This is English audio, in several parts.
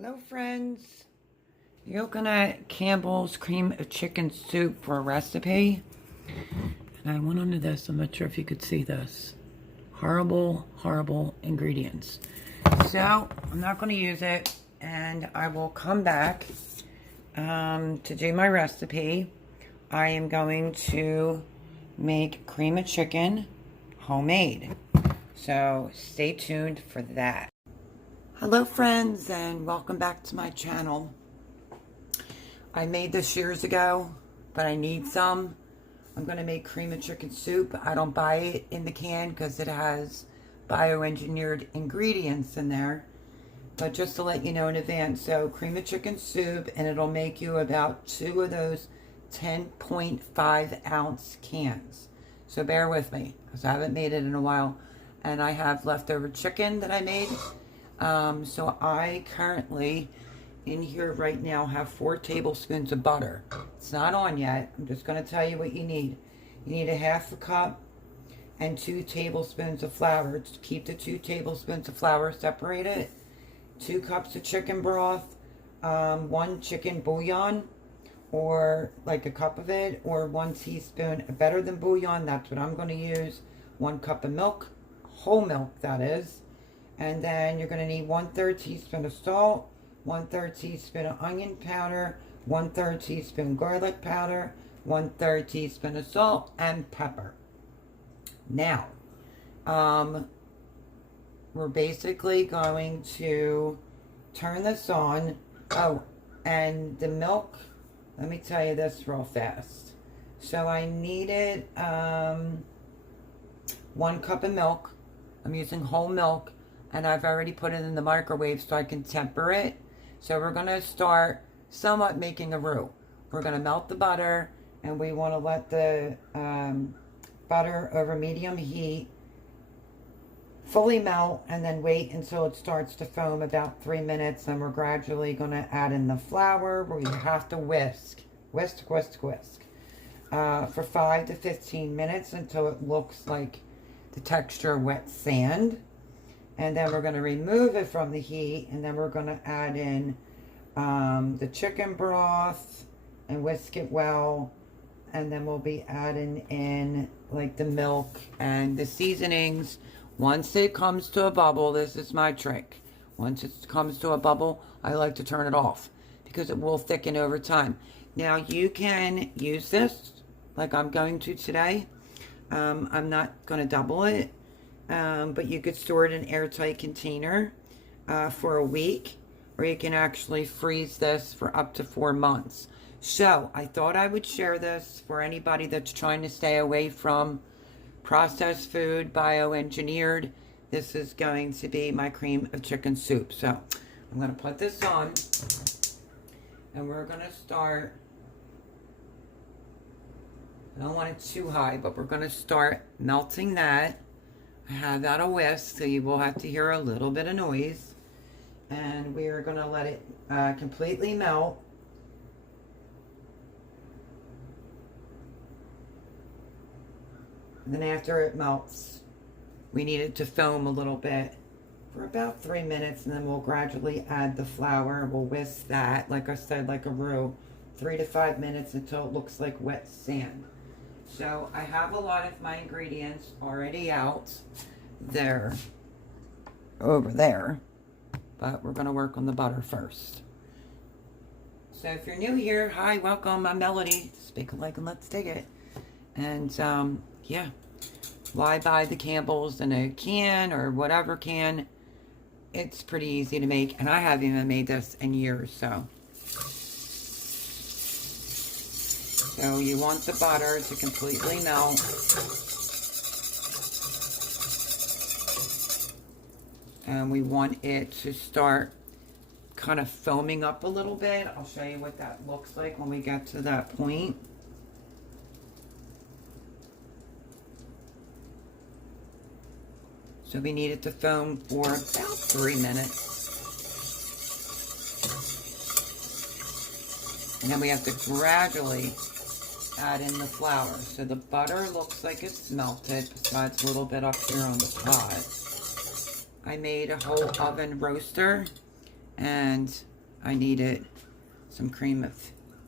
Hello friends, you're looking at Campbell's cream of chicken soup for a recipe. And I went under this, I'm not sure if you could see this. Horrible ingredients. So I'm not going to use it, and I will come back to do my recipe. I am going to make cream of chicken homemade. So stay tuned for that. Hello friends, and welcome back to my channel. I made this years ago, but I need some. I'm going to make cream of chicken soup. I don't buy it in the can because it has bioengineered ingredients in there. But just to let you know in advance, so cream of chicken soup, and it'll make you about 2 of those 10.5 ounce cans. So bear with me, because I haven't made it in a while. And I have leftover chicken that I made. So I currently, in here right now, have 4 tablespoons of butter. It's not on yet. I'm just going to tell you what you need. You need a 1/2 cup and 2 tablespoons of flour. Keep the 2 tablespoons of flour separated. 2 cups of chicken broth, 1 chicken bouillon, or like a cup of it, or 1 teaspoon, better than bouillon, that's what I'm going to use. 1 cup of milk, whole milk that is. And then you're going to need 1/3 teaspoon of salt, 1/3 teaspoon of onion powder, 1/3 teaspoon garlic powder, 1/3 teaspoon of salt, and pepper. Now, we're basically going to turn this on. Oh, and the milk, let me tell you this real fast. So I needed 1 cup of milk. I'm using whole milk. And I've already put it in the microwave so I can temper it. So we're going to start somewhat making a roux. We're going to melt the butter, and we want to let the butter over medium heat fully melt, and then wait until it starts to foam about 3 minutes. And we're gradually going to add in the flour. We have to whisk for 5 to 15 minutes until it looks like the texture of wet sand. And then we're going to remove it from the heat, and then we're going to add in the chicken broth and whisk it well. And then we'll be adding in like the milk and the seasonings. Once it comes to a bubble, this is my trick. Once it comes to a bubble, I like to turn it off because it will thicken over time. Now you can use this like I'm going to today. I'm not going to double it. But you could store it in an airtight container for a week, or you can actually freeze this for up to 4 months. So I thought I would share this for anybody that's trying to stay away from processed food, bioengineered. This is going to be my cream of chicken soup. So I'm going to put this on, and we're going to start. I don't want it too high, but we're going to start melting that. I have that a whisk, so you will have to hear a little bit of noise. And we are going to let it completely melt. And then after it melts, we need it to foam a little bit for about 3 minutes, and then we'll gradually add the flour. We'll whisk that, like I said, like a roux, 3 to 5 minutes until it looks like wet sand. So I have a lot of my ingredients already out there, over there, but we're going to work on the butter first. So if you're new here, hi, welcome, I'm Melody. Speak alike and let's dig it. And yeah, why buy the Campbell's in a can or whatever can? It's pretty easy to make, and I haven't even made this in years, so. So you want the butter to completely melt. And we want it to start kind of foaming up a little bit. I'll show you what that looks like when we get to that point. So we need it to foam for about 3 minutes. And then we have to gradually add in the flour. So the butter looks like it's melted, besides a little bit up here on the pot. I made a whole oven roaster, and I needed some cream of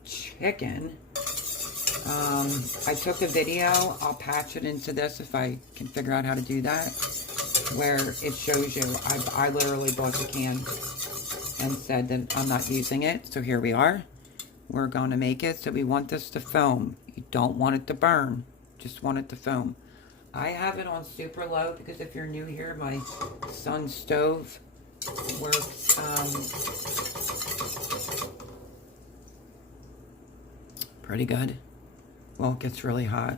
chicken. I took a video. I'll patch it into this if I can figure out how to do that, where it shows you. I literally bought the can and said that I'm not using it. So here we are. We're going to make it. So we want this to foam. You don't want it to burn. Just want it to foam. I have it on super low because if you're new here, my son's stove works pretty good. Well, it gets really hot.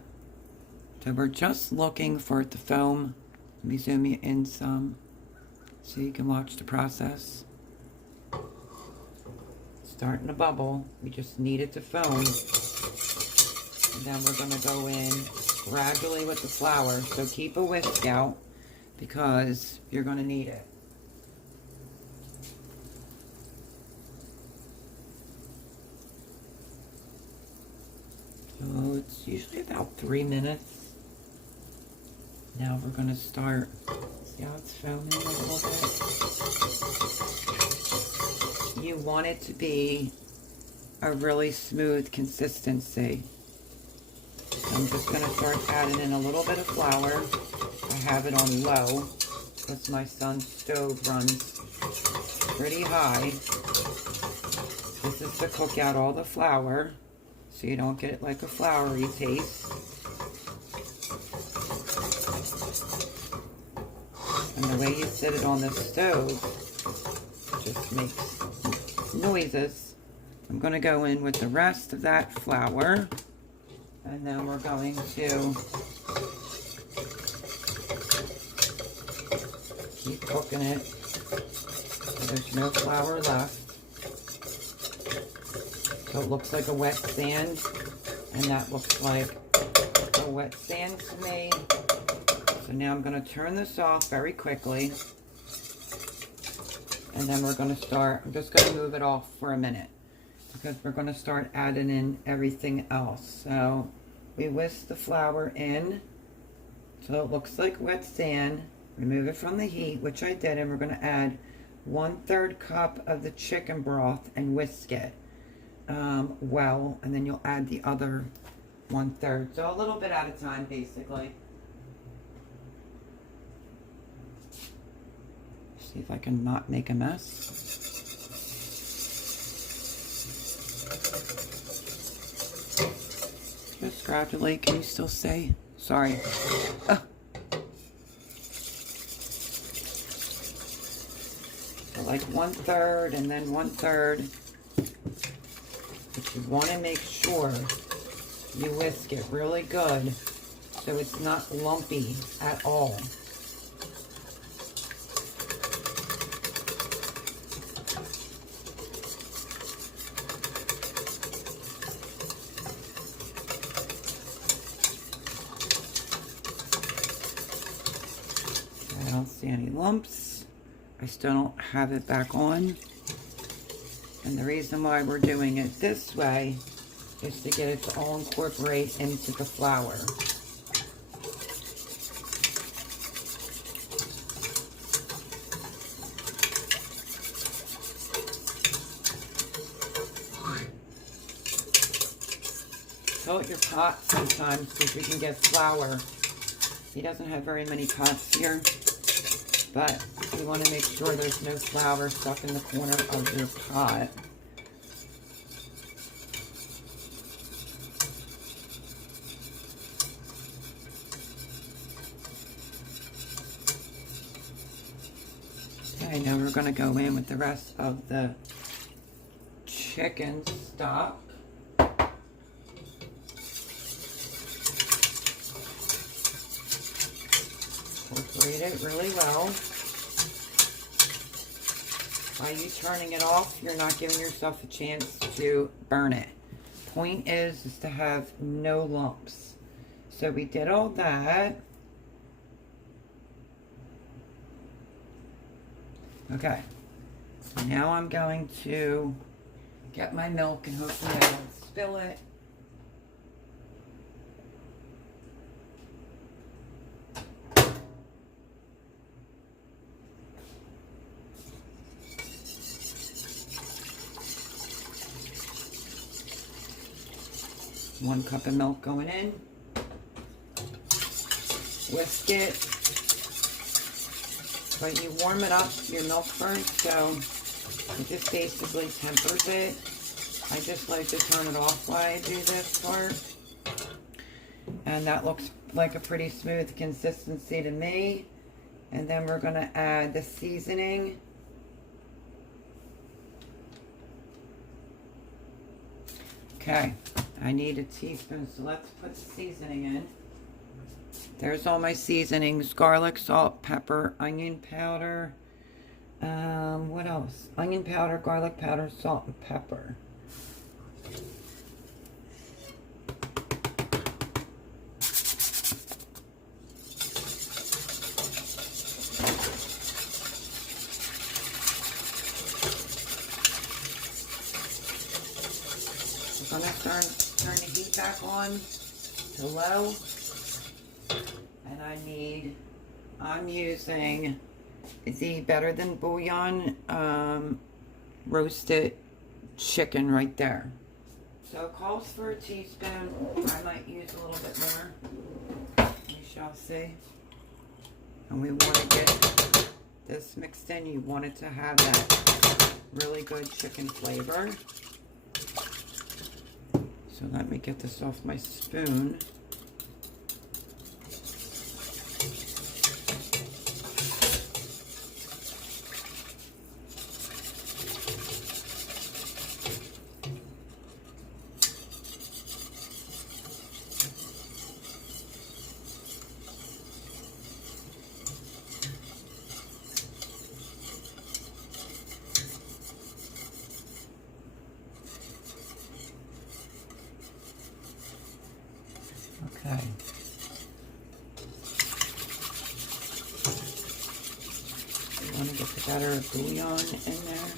So we're just looking for it to foam. Let me zoom you in some so you can watch the process. It's starting to bubble. We just need it to foam. And then we're going to go in gradually with the flour. So keep a whisk out because you're going to need it. So it's usually about 3 minutes. Now we're going to start. See how it's foaming a little bit? You want it to be a really smooth consistency. So I'm just going to start adding in a little bit of flour. I have it on low because my son's stove runs pretty high. This is to cook out all the flour so you don't get like a floury taste. And the way you set it on the stove just makes noises. I'm going to go in with the rest of that flour. And then we're going to keep cooking it. There's no flour left. So it looks like a wet sand. And that looks like a wet sand to me. So now I'm going to turn this off very quickly. And then we're going to start, I'm just going to move it off for a minute, because we're going to start adding in everything else. So we whisk the flour in so it looks like wet sand. Remove it from the heat, which I did, and we're going to add 1/3 cup of the chicken broth and whisk it well, and then you'll add the other 1/3. So a little bit at a time, basically. See if I can not make a mess. Just gradually. Can you still say? Sorry. So like 1/3 and then 1/3. But you want to make sure you whisk it really good so it's not lumpy at all. I don't see any lumps. I still don't have it back on. And the reason why we're doing it this way is to get it to all incorporate into the flour. Tilt your pot sometimes because we can get flour. He doesn't have very many pots here, but you want to make sure there's no flour stuck in the corner of your pot. Okay, now we're going to go in with the rest of the chicken stock. Incorporate it really well. By you turning it off, you're not giving yourself a chance to burn it. Point is to have no lumps. So we did all that. Okay. So now I'm going to get my milk and hopefully I won't spill it. 1 cup of milk going in. Whisk it. But you warm it up, your milk first, so it just basically tempers it. I just like to turn it off while I do this part. And that looks like a pretty smooth consistency to me. And then we're going to add the seasoning. Okay, I need a teaspoon, so let's put the seasoning in. There's all my seasonings: garlic, salt, pepper, onion powder. What else? Onion powder, garlic powder, salt, and pepper. I'm going to turn the heat back on to low. And I'm using the Better Than Bouillon roasted chicken right there. So it calls for a teaspoon. I might use a little bit more. We shall see. And we want to get this mixed in. You want it to have that really good chicken flavor. So let me get this off my spoon. Okay. You want to get the Better Bouillon in there.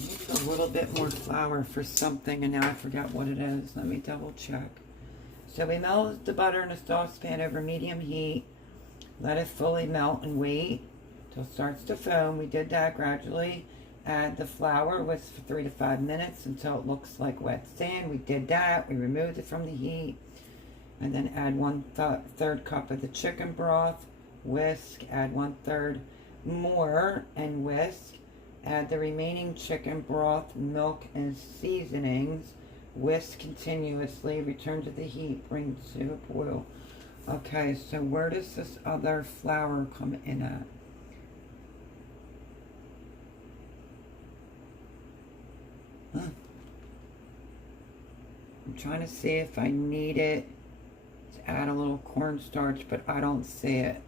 Need a little bit more flour for something, and now I forgot what it is. Let me double check. So we melt the butter in a saucepan over medium heat. Let it fully melt and wait till it starts to foam. We did that gradually. Add the flour, whisk for 3 to 5 minutes until it looks like wet sand. We did that. We removed it from the heat. And then add 1/3 cup of the chicken broth. Whisk. Add 1/3 more and whisk. Add the remaining chicken broth, milk, and seasonings. Whisk continuously. Return to the heat. Bring to a boil. Okay, so where does this other flour come in at? Huh. I'm trying to see if I need it to add a little cornstarch, but I don't see it.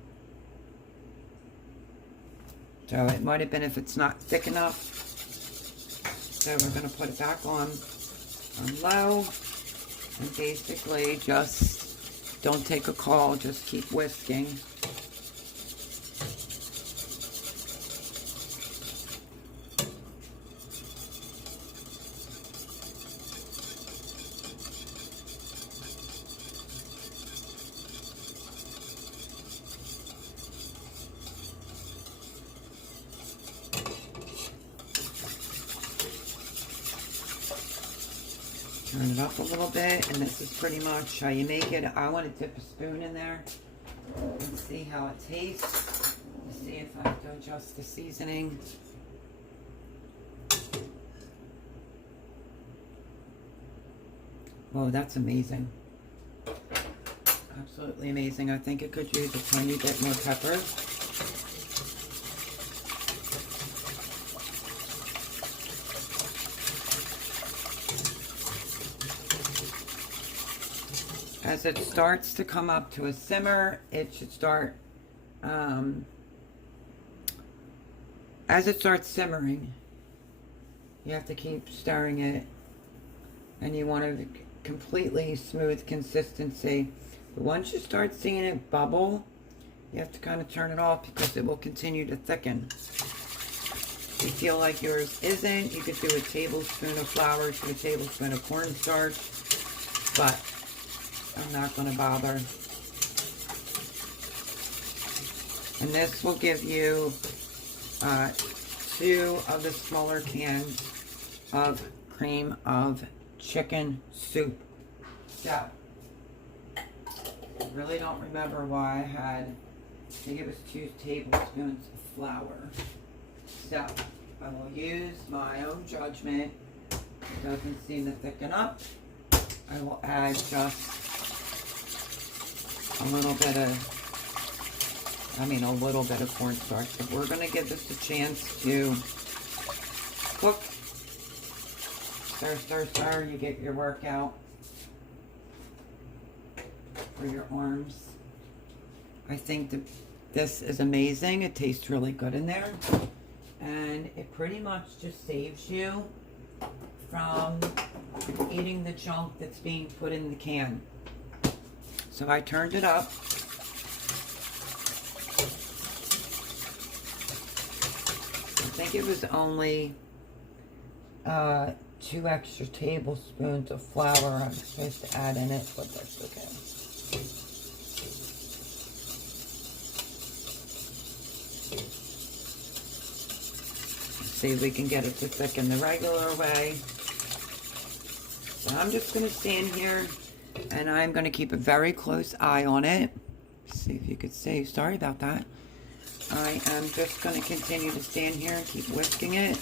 So it might have been if it's not thick enough. So we're going to put it back on low. And basically just don't take a call, just keep whisking. Turn it up a little bit, and this is pretty much how you make it. I want to dip a spoon in there and see how it tastes. See if I have to adjust the seasoning. Whoa, that's amazing. Absolutely amazing. I think it could use a tiny bit more pepper. As it starts to come up to a simmer, it should start, as it starts simmering, you have to keep stirring it, and you want a completely smooth consistency. But once you start seeing it bubble, you have to kind of turn it off because it will continue to thicken. If you feel like yours isn't, you could do a tablespoon of flour to a tablespoon of cornstarch, but I'm not going to bother. And this will give you 2 of the smaller cans of cream of chicken soup. So, I really don't remember why I had, I think it was 2 tablespoons of flour. So, I will use my own judgment. It doesn't seem to thicken up. I will add just a little bit of cornstarch. But we're going to give this a chance to cook. Stir, stir, stir. You get your workout for your arms. I think that this is amazing. It tastes really good in there. And it pretty much just saves you from eating the junk that's being put in the can. So I turned it up. I think it was only 2 extra tablespoons of flour I'm supposed to add in it, but that's okay. See if we can get it to thicken the regular way. So I'm just going to stand here and I'm going to keep a very close eye on it. See if you could see. Sorry about that. I am just going to continue to stand here and keep whisking it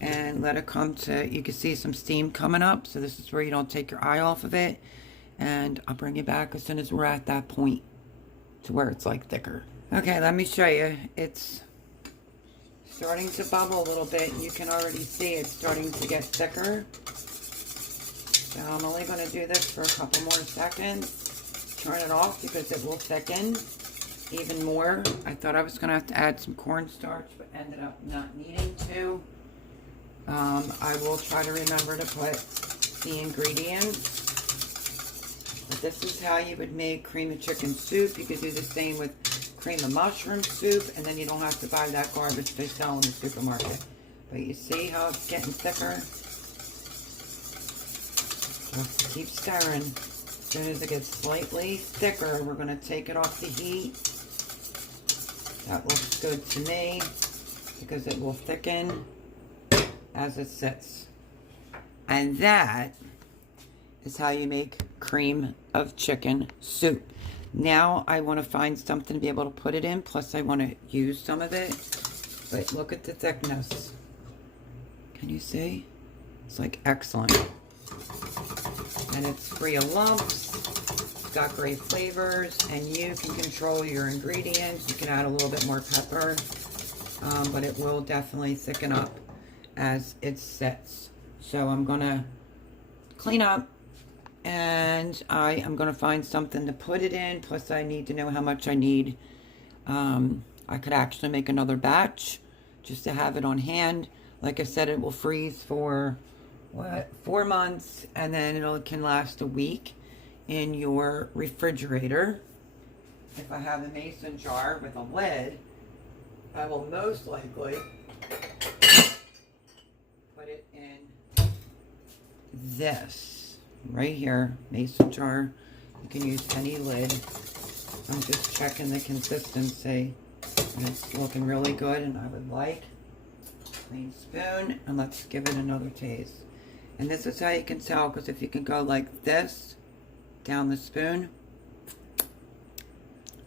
and let it come to, you can see some steam coming up. So this is where you don't take your eye off of it. And I'll bring it back as soon as we're at that point to where it's like thicker. Okay, let me show you. It's starting to bubble a little bit. You can already see it's starting to get thicker. So I'm only going to do this for a couple more seconds. Turn it off because it will thicken even more. I thought I was going to have to add some cornstarch, but ended up not needing to. I will try to remember to put the ingredients. But this is how you would make cream of chicken soup. You could do the same with cream of mushroom soup, and then you don't have to buy that garbage they sell in the supermarket. But you see how it's getting thicker? Just keep stirring. As soon as it gets slightly thicker, we're going to take it off the heat. That looks good to me because it will thicken as it sits. And that is how you make cream of chicken soup. Now I want to find something to be able to put it in, plus I want to use some of it. But look at the thickness. Can you see? It's like excellent. And it's free of lumps. It's got great flavors, and you can control your ingredients. You can add a little bit more pepper, but it will definitely thicken up as it sets. So I'm gonna clean up, and I am gonna find something to put it in. Plus I need to know how much I need. I could actually make another batch just to have it on hand. Like I said, it will freeze for 4 months, and then it can last a week in your refrigerator. If I have a mason jar with a lid, I will most likely put it in this right here, mason jar. You can use any lid. I'm just checking the consistency, and it's looking really good, and I would like a clean spoon, and let's give it another taste. And this is how you can tell, because if you can go like this down the spoon.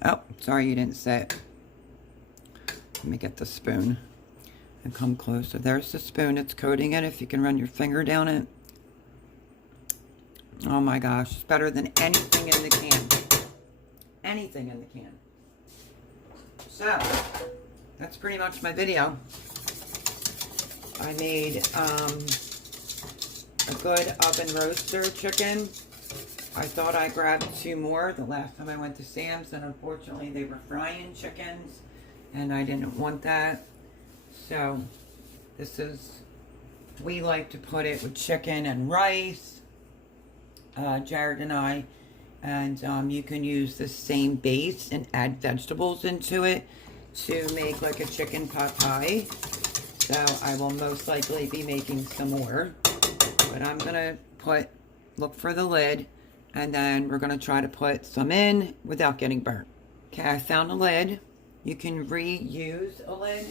Oh, sorry you didn't say it. Let me get the spoon and come closer. There's the spoon. It's coating it. If you can run your finger down it. Oh my gosh, it's better than anything in the can. Anything in the can. So, that's pretty much my video. I made a good oven roaster chicken. I thought I grabbed 2 more the last time I went to Sam's, and unfortunately they were frying chickens, and I didn't want that. So this is, we like to put it with chicken and rice, Jared and I, and you can use the same base and add vegetables into it to make like a chicken pot pie. So I will most likely be making some more. But I'm going to look for the lid, and then we're going to try to put some in without getting burnt. Okay, I found a lid. You can reuse a lid.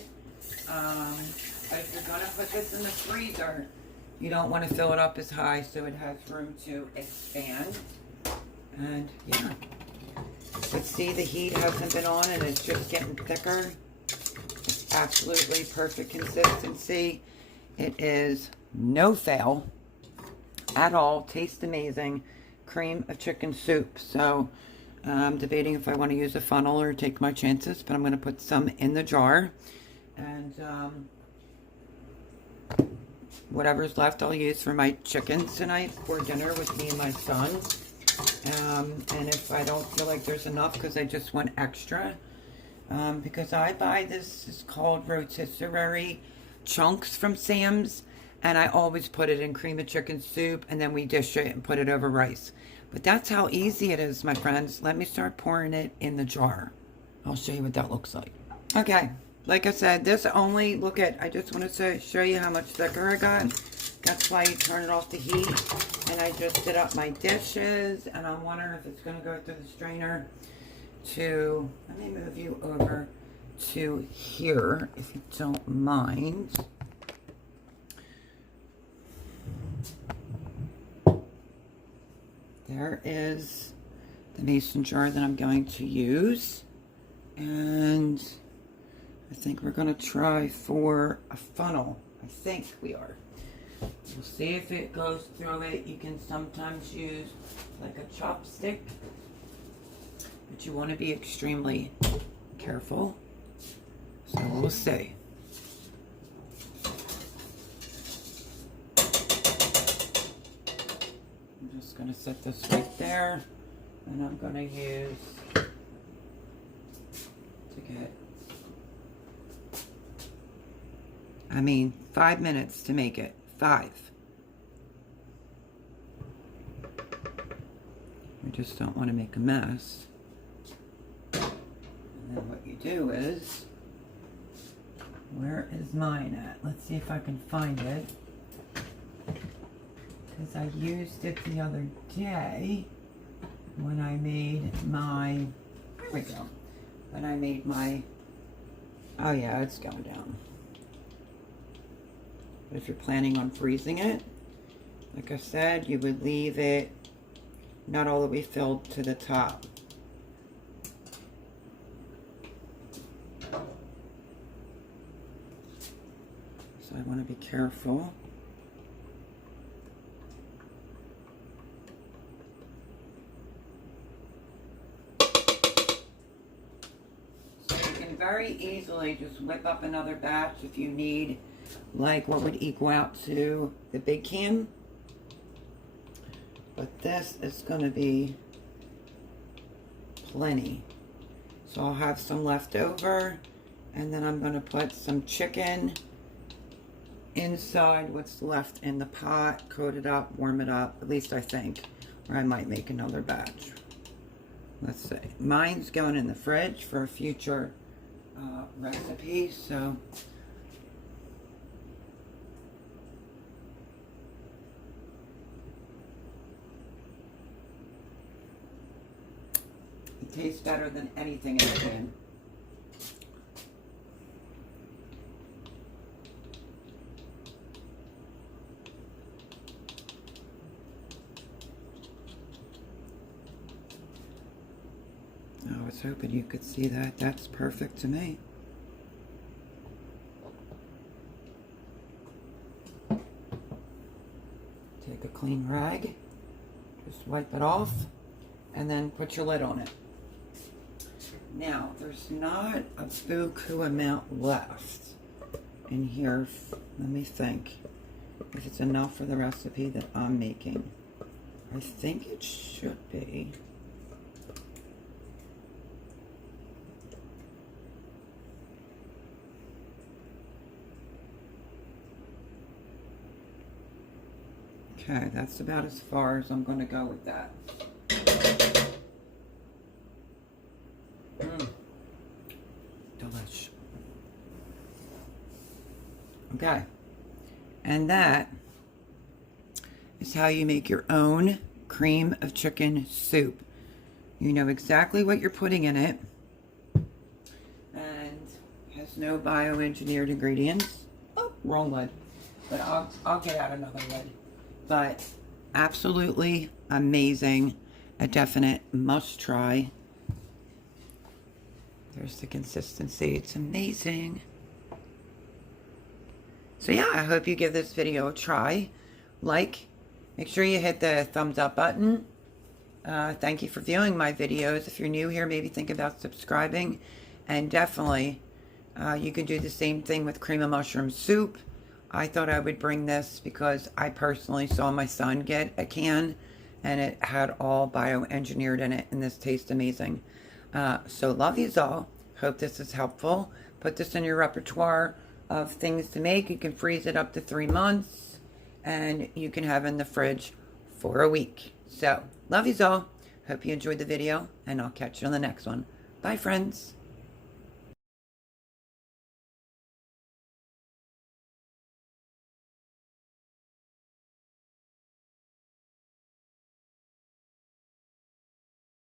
But if you're going to put this in the freezer, You don't want to fill it up as high so it has room to expand. And yeah, but see, the heat hasn't been on and it's just getting thicker. It's absolutely perfect consistency. It is no fail at all. Tastes amazing. Cream of chicken soup. So I'm debating if I want to use a funnel or take my chances, but I'm going to put some in the jar. And whatever's left I'll use for my chickens tonight for dinner with me and my son. And if I don't feel like there's enough because I just want extra, because I buy this, it's called rotisserie chunks from Sam's, and I always put it in cream of chicken soup and then we dish it and put it over rice. But that's how easy it is, my friends. Let me start pouring it in the jar. I'll show you what that looks like. Okay, like I said, this only, look at, I just want to show you how much thicker I got. That's why you turn it off the heat. And I just did up my dishes, and I'm wondering if it's going to go through the strainer to, let me move you over to here, if you don't mind. There is the mason jar that I'm going to use. And I think we're going to try for a funnel. I think we are. We'll see if it goes through it. You can sometimes use like a chopstick, but you want to be extremely careful. So we'll see. I'm just going to set this right there, and I'm going to use to get, 5 minutes to make it. 5. We just don't want to make a mess. And then what you do is, where is mine at? Let's see if I can find it. Because I used it the other day when I made my, here we go. When I made my, oh yeah, it's going down. But if you're planning on freezing it, like I said, you would leave it not all the way filled to the top. So I want to be careful. So you can very easily just whip up another batch if you need, like what would equal out to the big can. But this is going to be plenty. So I'll have some left over, and then I'm going to put some chicken inside what's left in the pot, coat it up, warm it up, at least I think, or I might make another batch. Let's see. Mine's going in the fridge for a future recipe, so it tastes better than anything in the can. I was hoping you could see that. That's perfect to me. Take a clean rag, just wipe it off, and then put your lid on it. Now, there's not a buku amount left in here. Let me think if it's enough for the recipe that I'm making. I think it should be. Okay, that's about as far as I'm going to go with that. Delish. Okay, and that is how you make your own cream of chicken soup. You know exactly what you're putting in it, and has no bioengineered ingredients. Oh, wrong lid. but I'll get out another lid. But absolutely amazing. A definite must try. There's the consistency. It's amazing. So yeah, I hope you give this video a try. Like, make sure you hit the thumbs up button. Thank you for viewing my videos. If you're new here, maybe think about subscribing. And definitely, you can do the same thing with cream of mushroom soup. I thought I would bring this because I personally saw my son get a can and it had all bioengineered in it, and this tastes amazing. So love yous all. Hope this is helpful. Put this in your repertoire of things to make. You can freeze it up to 3 months and you can have in the fridge for a week. So love yous all. Hope you enjoyed the video, and I'll catch you on the next one. Bye, friends.